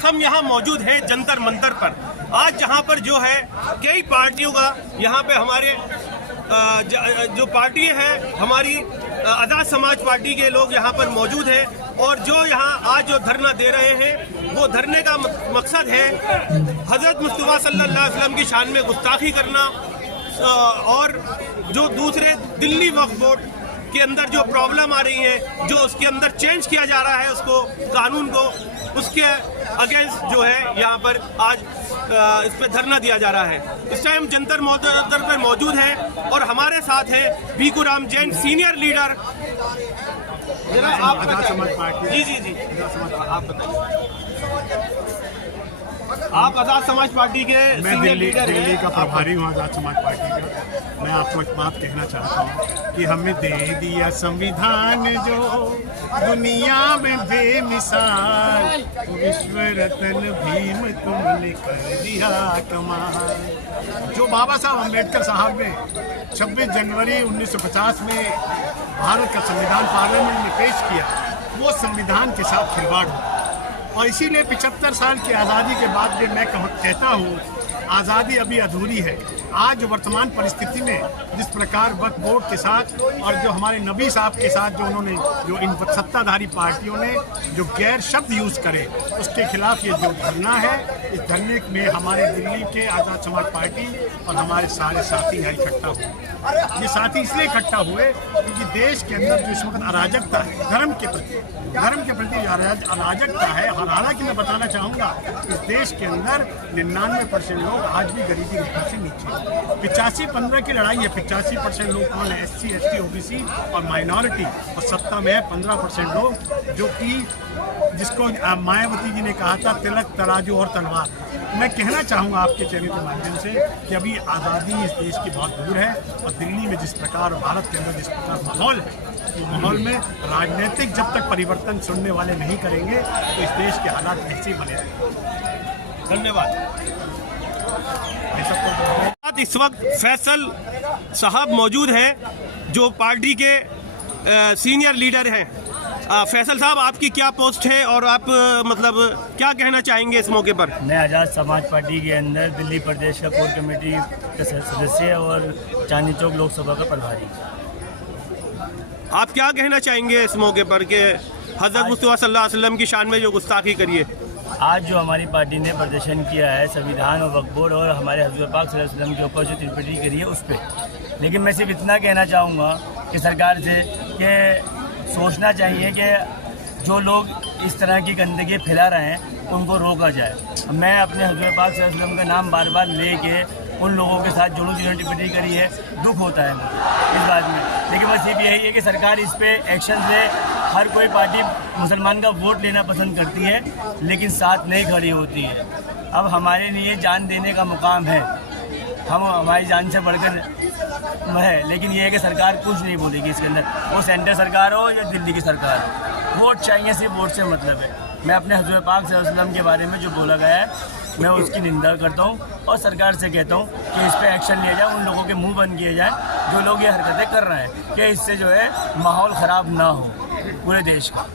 वक्त हम यहाँ मौजूद हैं जंतर मंतर पर। आज जहाँ पर जो है कई पार्टियों का यहाँ पे हमारे जो पार्टी है हमारी आज़ाद समाज पार्टी के लोग यहाँ पर मौजूद हैं और जो यहाँ आज जो धरना दे रहे हैं वो धरने का मकसद है हज़रत मुस्तफ़ा सल्लल्लाहु अलैहि वसल्लम की शान में गुस्ताखी करना और जो दूसरे दिल्ली वक्फ बोर्ड के अंदर जो प्रॉब्लम आ रही है, जो उसके अंदर चेंज किया जा रहा है उसको कानून को, उसके अगेंस्ट जो है यहाँ पर आज इस पे धरना दिया जा रहा है। इस टाइम जंतर मंतर पर मौजूद है और हमारे साथ है भीखू राम जैन सीनियर लीडर। आप जी आप बताइए, आप आज़ाद समाज पार्टी के सीनियर लीडर हैं। दिल्ली का प्रभारी हूँ आज़ाद समाज पार्टी का। मैं आपको एक बात कहना चाहता हूँ कि हमें दे दिया संविधान जो दुनिया में बेमिसाल, विश्व रत्न भीम तुमने कर दिया कमाल। जो बाबा साहब अम्बेडकर साहब ने 26 जनवरी 1950 में भारत का संविधान पार्लियामेंट में पेश किया, वो संविधान के साथ खिलवाड़ हो और इसीलिए 75 साल की आज़ादी के बाद भी मैं कहता हूँ आज़ादी अभी अधूरी है। आज वर्तमान परिस्थिति में जिस प्रकार वक्फ बोर्ड के साथ और जो हमारे नबी साहब के साथ जो उन्होंने जो इन सत्ताधारी पार्टियों ने जो गैर शब्द यूज़ करे, उसके खिलाफ ये जो धरना है, इस धरने में हमारे दिल्ली के आज़ाद समाज पार्टी और हमारे सारे साथी यहाँ इकट्ठा हुए। ये साथी इसलिए इकट्ठा हुए क्योंकि देश के अंदर जो इस वक्त अराजकता है धर्म के प्रति अराजकता है। और हालांकि मैं बताना चाहूँगा इस देश के अंदर 99% लोग आज भी गरीबी रेखा से नीचे। 85-15 की लड़ाई है। 85% लोग कौन है? SC, ST, OBC और माइनॉरिटी, और सत्ता में है 15% लोग जो कि जिसको मायावती जी ने कहा था तिलक तराजू और तलवार। मैं कहना चाहूँगा आपके चैनल के माध्यम से कि अभी आज़ादी इस देश की बहुत दूर है और दिल्ली में जिस प्रकार भारत के अंदर जिस प्रकार माहौल है, तो माहौल में राजनीतिक जब तक परिवर्तन सुनने वाले नहीं करेंगे तो इस देश के हालात ऐसे ही बने रहेंगे। धन्यवाद। इस वक्त फैसल साहब मौजूद हैं जो पार्टी के सीनियर लीडर हैं। फैसल साहब, आपकी क्या पोस्ट है और आप मतलब क्या कहना चाहेंगे इस मौके पर? मैं आज़ाद समाज पार्टी के अंदर दिल्ली प्रदेश का कोर कमेटी का सदस्य और चांदनी चौक लोकसभा का प्रभारी। आप क्या कहना चाहेंगे इस मौके पर कि हज़रत मुस्तफ़ा सल्लल्लाहु अलैहि वसल्लम की शान में जो गुस्ताखी करिए? आज जो हमारी पार्टी ने प्रदर्शन किया है संविधान और वक्फ बोर्ड और हमारे हज़रत पाक सल्लल्लाहु अलैहि वसल्लम के ऊपर जो टिप्पणी करी है उस पर, लेकिन मैं सिर्फ इतना कहना चाहूँगा कि सरकार से कि सोचना चाहिए कि जो लोग इस तरह की गंदगी फैला रहे हैं उनको रोका जाए। मैं अपने हज़रत पाक सल्लल्लाहु अलैहि वसल्लम का नाम बार बार लेके उन लोगों के साथ जुड़ूं जिन्होंने टिप्पणी करी है, दुख होता है इस बात में। लेकिन बस सिर्फ यही है कि सरकार इस पे एक्शन से, हर कोई पार्टी मुसलमान का वोट लेना पसंद करती है लेकिन साथ नहीं खड़ी होती है। अब हमारे लिए जान देने का मुकाम है, हम हमारी जान से बढ़कर है, लेकिन ये है कि सरकार कुछ नहीं बोलेगी इसके अंदर, वो सेंटर सरकार हो या दिल्ली की सरकार हो। वोट चाहिए, सिर्फ वोट से मतलब है। मैं अपने हज़रत पाक सल्लल्लाहु अलैहि वसल्लम के बारे में जो बोला गया है मैं उसकी निंदा करता हूँ और सरकार से कहता हूँ कि इस पर एक्शन लिया जाए, उन लोगों के मुंह बंद किए जाए जो लोग ये हरकतें कर रहे हैं, कि इससे जो है माहौल ख़राब ना हो पूरे देश का।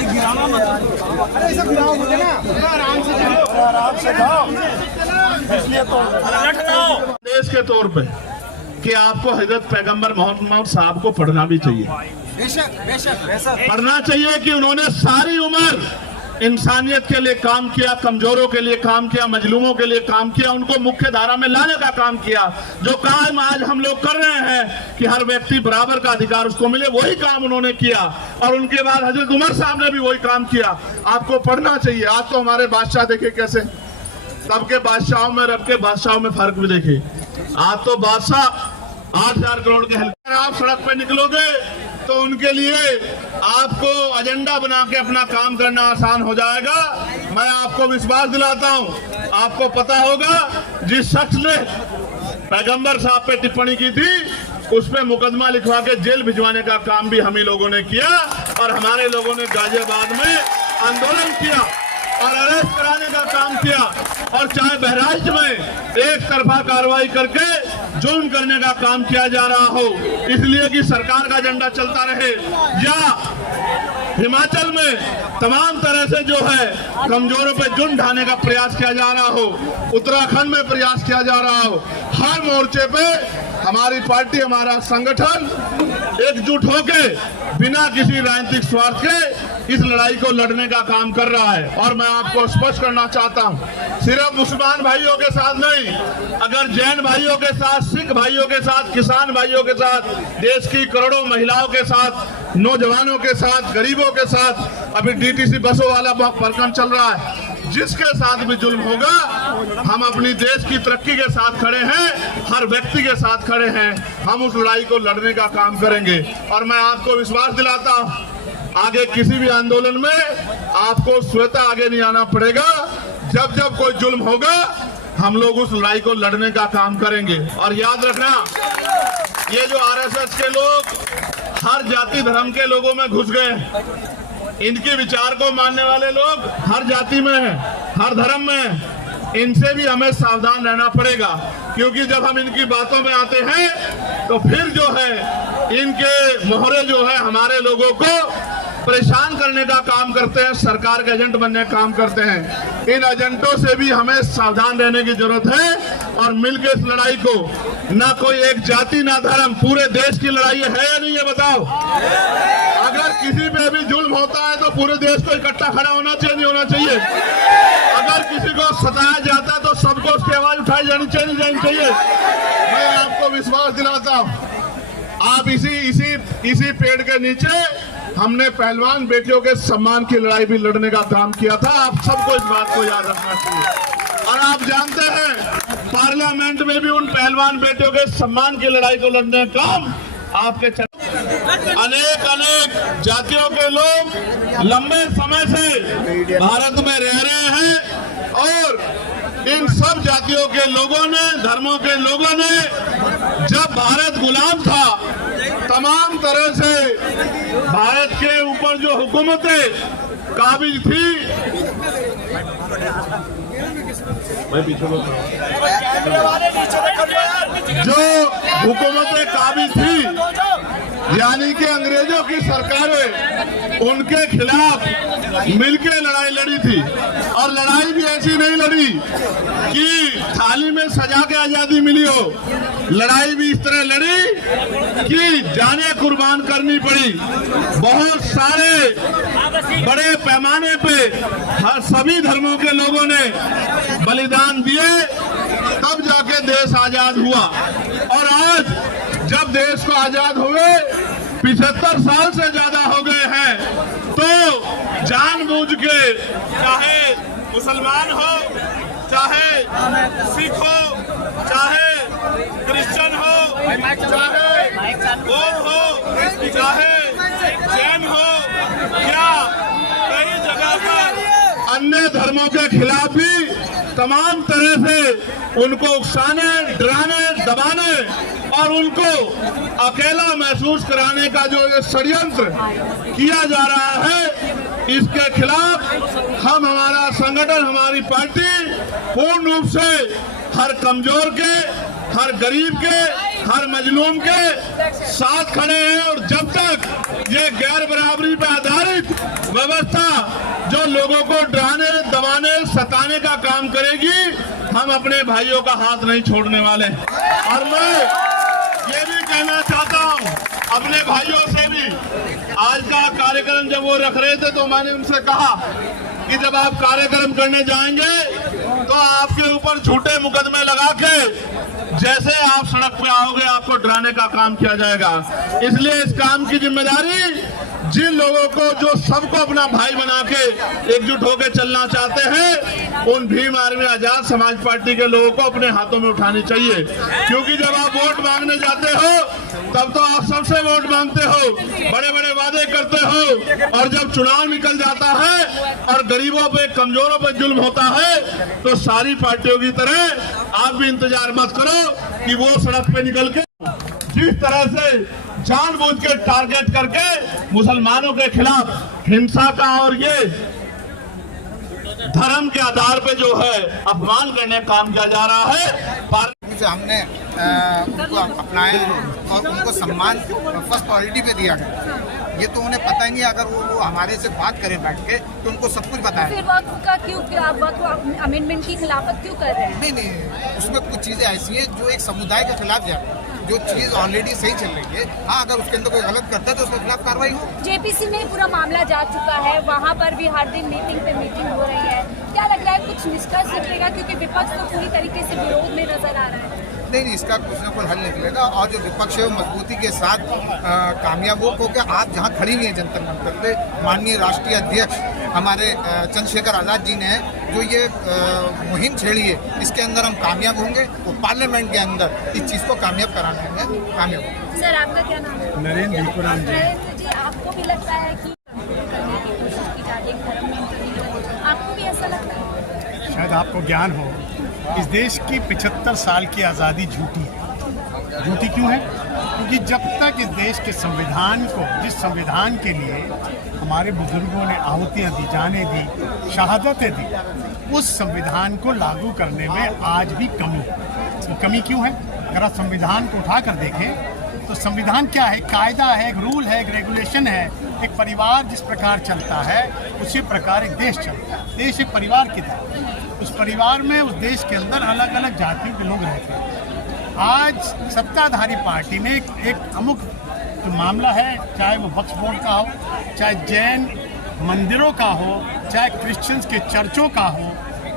गिराना मत, अरे सब गिराओ मुझे ना, आराम से जाओ, आराम से जाओ। इसलिए तो देश के तौर पे कि आपको हजरत पैगंबर मोहम्मद साहब को पढ़ना भी चाहिए। बेशक पढ़ना चाहिए कि उन्होंने सारी उम्र इंसानियत के लिए काम किया, कमजोरों के लिए काम किया, मजलूमों के लिए काम किया, उनको मुख्य धारा में लाने का काम किया। जो काम आज हम लोग कर रहे हैं कि हर व्यक्ति बराबर का अधिकार उसको मिले, वही काम उन्होंने किया। और उनके बाद हजरत उमर साहब ने भी वही काम किया। आपको पढ़ना चाहिए। आज तो हमारे बादशाह देखे कैसे, सबके बादशाहों में रब के बादशाहों में फर्क भी देखे। आज तो बादशाह 8,000 करोड़ के हल्के, आप सड़क पे निकलोगे तो उनके लिए आपको एजेंडा बना के अपना काम करना आसान हो जाएगा। मैं आपको विश्वास दिलाता हूं, आपको पता होगा जिस शख्स ने पैगंबर साहब पे टिप्पणी की थी उस पर मुकदमा लिखवा के जेल भिजवाने का काम भी हम ही लोगों ने किया और हमारे लोगों ने गाजियाबाद में आंदोलन किया और अरेस्ट कराने का काम किया। और चाहे बहराइच में एक तरफा कार्रवाई करके जुल्म करने का काम किया जा रहा हो इसलिए कि सरकार का झंडा चलता रहे, या हिमाचल में तमाम तरह से जो है कमजोरों पे जुल्म ढाने का प्रयास किया जा रहा हो, उत्तराखंड में प्रयास किया जा रहा हो, हर मोर्चे पे हमारी पार्टी, हमारा संगठन एकजुट होके बिना किसी राजनीतिक स्वार्थ के इस लड़ाई को लड़ने का काम कर रहा है। और मैं आपको स्पष्ट करना चाहता हूं, सिर्फ मुसलमान भाइयों के साथ नहीं, अगर जैन भाइयों के साथ, सिख भाइयों के साथ, किसान भाइयों के साथ, देश की करोड़ों महिलाओं के साथ, नौजवानों के साथ, गरीबों के साथ, अभी डीटीसी बसों वाला प्रकरण चल रहा है, जिसके साथ भी जुल्म होगा हम अपनी देश की तरक्की के साथ खड़े हैं, हर व्यक्ति के साथ खड़े हैं, हम उस लड़ाई को लड़ने का काम करेंगे। और मैं आपको विश्वास दिलाता हूं, आगे किसी भी आंदोलन में आपको स्वतः आगे नहीं आना पड़ेगा। जब जब कोई जुल्म होगा हम लोग उस लड़ाई को लड़ने का काम करेंगे। और याद रखना, ये जो आरएसएस के लोग हर जाति धर्म के लोगों में घुस गए, इनके विचार को मानने वाले लोग हर जाति में हैं, हर धर्म में हैं, इनसे भी हमें सावधान रहना पड़ेगा, क्योंकि जब हम इनकी बातों में आते हैं तो फिर जो है इनके मोहरे जो है हमारे लोगों को परेशान करने का काम करते हैं, सरकार के एजेंट बनने का काम करते हैं। इन एजेंटों से भी हमें सावधान रहने की जरूरत है और मिलकर इस लड़ाई को, ना कोई एक जाति ना धर्म, पूरे देश की लड़ाई है या नहीं, ये बताओ। अगर किसी पे भी जुल्म होता है तो पूरे देश को इकट्ठा खड़ा होना चाहिए, नहीं होना चाहिए? अगर किसी को सताया जाता है तो सबको उसकी आवाज उठाई जानी चाहिए, नहीं जानी चाहिए? मैं आपको विश्वास दिलाता हूँ, आप इसी पेड़ के नीचे हमने पहलवान बेटियों के सम्मान की लड़ाई भी लड़ने का काम किया था। आप सबको इस बात को याद रखना चाहिए। और आप जानते हैं पार्लियामेंट में भी उन पहलवान बेटियों के सम्मान की लड़ाई को लड़ने का काम आपके अनेक जातियों के लोग लंबे समय से भारत में रह रहे हैं और इन सब जातियों के लोगों ने, धर्मों के लोगों ने, जब भारत गुलाम था, तमाम तरह से भारत के ऊपर जो हुकूमतें काबिज थी, जो हुकूमतें काबिज थी, यानी कि अंग्रेजों की सरकारें, उनके खिलाफ मिलकर लड़ाई लड़ी थी। और लड़ाई भी ऐसी नहीं लड़ी कि थाली में सजा के आजादी मिली हो, लड़ाई भी इस तरह लड़ी कि जाने कुर्बान करनी पड़ी। बहुत सारे बड़े पैमाने पे हर सभी धर्मों के लोगों ने बलिदान दिए, तब जाके देश आजाद हुआ। और आज जब देश को आजाद हुए 75 साल से ज्यादा हो गए हैं, तो जानबूझ के, चाहे मुसलमान हो, चाहे सिख हो, चाहे क्रिश्चियन हो, चाहे बौद्ध हो, चाहे जैन हो, या कई जगह पर अन्य धर्मों के खिलाफ भी तमाम तरह से उनको उकसाने, डराने, दबाने और उनको अकेला महसूस कराने का जो ये षड्यंत्र किया जा रहा है, इसके खिलाफ हम, हमारा संगठन, हमारी पार्टी पूर्ण रूप से हर कमजोर के, हर गरीब के, हर मजलूम के साथ खड़े हैं। और जब तक ये गैर बराबरी पर आधारित व्यवस्था जो लोगों को डराने, दबाने, सताने का काम करेगी, हम अपने भाइयों का हाथ नहीं छोड़ने वाले। और मैं ये भी कहना चाहता हूँ अपने भाइयों से भी, आज का कार्यक्रम जब वो रख रहे थे तो मैंने उनसे कहा कि जब आप कार्यक्रम करने जाएंगे तो आपके ऊपर झूठे मुकदमे लगा के जैसे आप सड़क पे आओगे आपको डराने का काम किया जाएगा। इसलिए इस काम की जिम्मेदारी जिन लोगों को, जो सबको अपना भाई बना के एकजुट होकर चलना चाहते हैं, उन भीम आर्मी आजाद समाज पार्टी के लोगों को अपने हाथों में उठानी चाहिए। क्योंकि जब आप वोट मांगने जाते हो तब तो आप सबसे वोट मांगते हो, बड़े बड़े वादे करते हो, और जब चुनाव निकल जाता है और गरीबों पे, कमजोरों पे जुल्म होता है, तो सारी पार्टियों की तरह आप भी इंतजार मत करो कि वो सड़क पे निकल के जिस तरह से जानबूझ के टारगेट करके मुसलमानों के खिलाफ हिंसा का और ये धर्म के आधार पे जो है अपमान करने का काम किया जा रहा है। जो हमने उनको अपनाया और उनको सम्मान फर्स्ट प्रायोरिटी पे दिया गया, ये तो उन्हें पता ही नहीं। अगर वो हमारे से बात करें बैठ के तो उनको सब कुछ बताया। फिर वक्फ का क्यों, आप वक्फ अमेंडमेंट की खिलाफत क्यों कर रहे हैं? नहीं, उसमें कुछ चीज़ें ऐसी हैं जो एक समुदाय के खिलाफ जा रही है। जो चीज़ ऑलरेडी सही चल रही है, हाँ, अगर उसके अंदर कोई गलत करता है तो उसके खिलाफ कार्रवाई हो। जेपीसी में पूरा मामला जा चुका है, वहाँ पर भी हर दिन मीटिंग पे मीटिंग हो रही है। क्या लग रहा है कुछ निष्कर्ष निकलेगा, क्योंकि विपक्ष तो पूरी तरीके से विरोध में नजर आ रहा है? नहीं, इसका कुछ ना कुछ हल निकलेगा और जो विपक्ष है वो मजबूती के साथ कामयाब हो क्योंकि आप जहाँ खड़ी हुई है जंतर मंतर पे, माननीय राष्ट्रीय अध्यक्ष हमारे चंद्रशेखर आज़ाद जी ने जो ये मुहिम छेड़ी है, इसके अंदर हम कामयाब होंगे। वो पार्लियामेंट के अंदर इस चीज़ को कामयाब कराने में कामयाब होंगे। सर, आपका क्या नाम है? नरेंद्र विकुराम जी। नरेंद्र जी, आपको भी लगता है कि करने की कोशिश की जा रही है धर्म में, आपको भी ऐसा लगता है? शायद आपको ज्ञान हो, इस देश की 75 साल की आज़ादी झूठी है। झूठी क्यों है? क्योंकि जब तक इस देश के संविधान को, जिस संविधान के लिए हमारे बुजुर्गों ने आहुतियाँ दी, जानें दी, शहादतें दी, उस संविधान को लागू करने में आज भी कमी है। तो कमी क्यों है? अगर आप संविधान को उठा कर देखें तो संविधान क्या है? कायदा है, एक रूल है, एक रेगुलेशन है। एक परिवार जिस प्रकार चलता है उसी प्रकार एक देश चलता है। देश एक परिवार की तरह, उस परिवार में, उस देश के अंदर अलग अलग जातियों के लोग रहते हैं। आज सत्ताधारी पार्टी ने एक अमुक जो मामला है, चाहे वो वक्फ बोर्ड का हो, चाहे जैन मंदिरों का हो, चाहे क्रिश्चियंस के चर्चों का हो,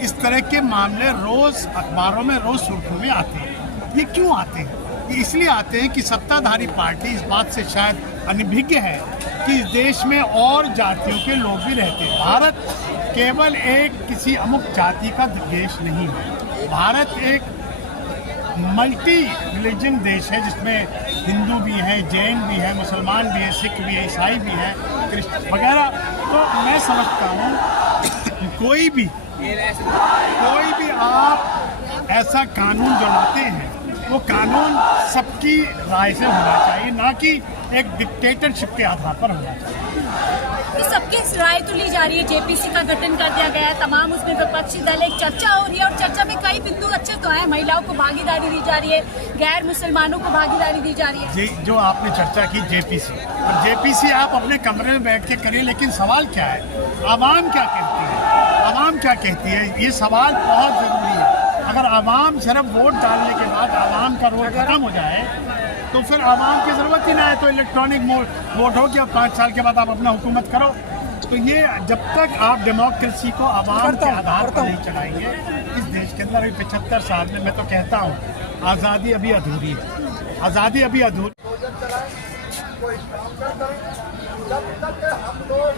इस तरह के मामले रोज़ अखबारों में, रोज़ सुर्खियों में आते हैं। ये क्यों आते हैं? ये इसलिए आते हैं कि सत्ताधारी पार्टी इस बात से शायद अनभिज्ञ है कि इस देश में और जातियों के लोग भी रहते हैं। भारत केवल एक किसी अमुक जाति का देश नहीं है। भारत एक मल्टी रिलीजन देश है जिसमें हिंदू भी हैं, जैन भी हैं, मुसलमान भी हैं, सिख भी हैं, ईसाई भी हैं, क्रिश्चियन वगैरह। तो मैं समझता हूँ कोई भी आप ऐसा कानून जो लाते हैं वो कानून सबकी राय से होना चाहिए, ना कि एक डिक्टेटरशिप के आधार पर होना चाहिए। तो सबकी राय तो ली जा रही है, जेपीसी का गठन कर दिया गया है, तमाम उसमें विपक्षी दल, एक चर्चा हो रही है और चर्चा में कई बिंदु अच्छे तो हैं। महिलाओं को भागीदारी दी जा रही है, गैर मुसलमानों को भागीदारी दी जा रही है। जी, जो आपने चर्चा की जेपीसी, और जेपीसी आप अपने कमरे में बैठ के करिए, लेकिन सवाल क्या है? आवाम क्या कहती है? आवाम क्या कहती है? ये सवाल बहुत ज़रूरी है। अगर आवाम सिर्फ वोट डालने के बाद आवाम का रोल खत्म हो जाए तो फिर आवाम की ज़रूरत ही ना है, तो इलेक्ट्रॉनिक वोट हो गया, 5 साल के बाद आप अपना हुकूमत करो। तो ये जब तक आप डेमोक्रेसी को आवाम के आधार पर नहीं चलाएंगे, इस देश के अंदर 75 साल में, मैं तो कहता हूँ आज़ादी अभी अधूरी है। आज़ादी अभी अधूरी। जब तक हम लोग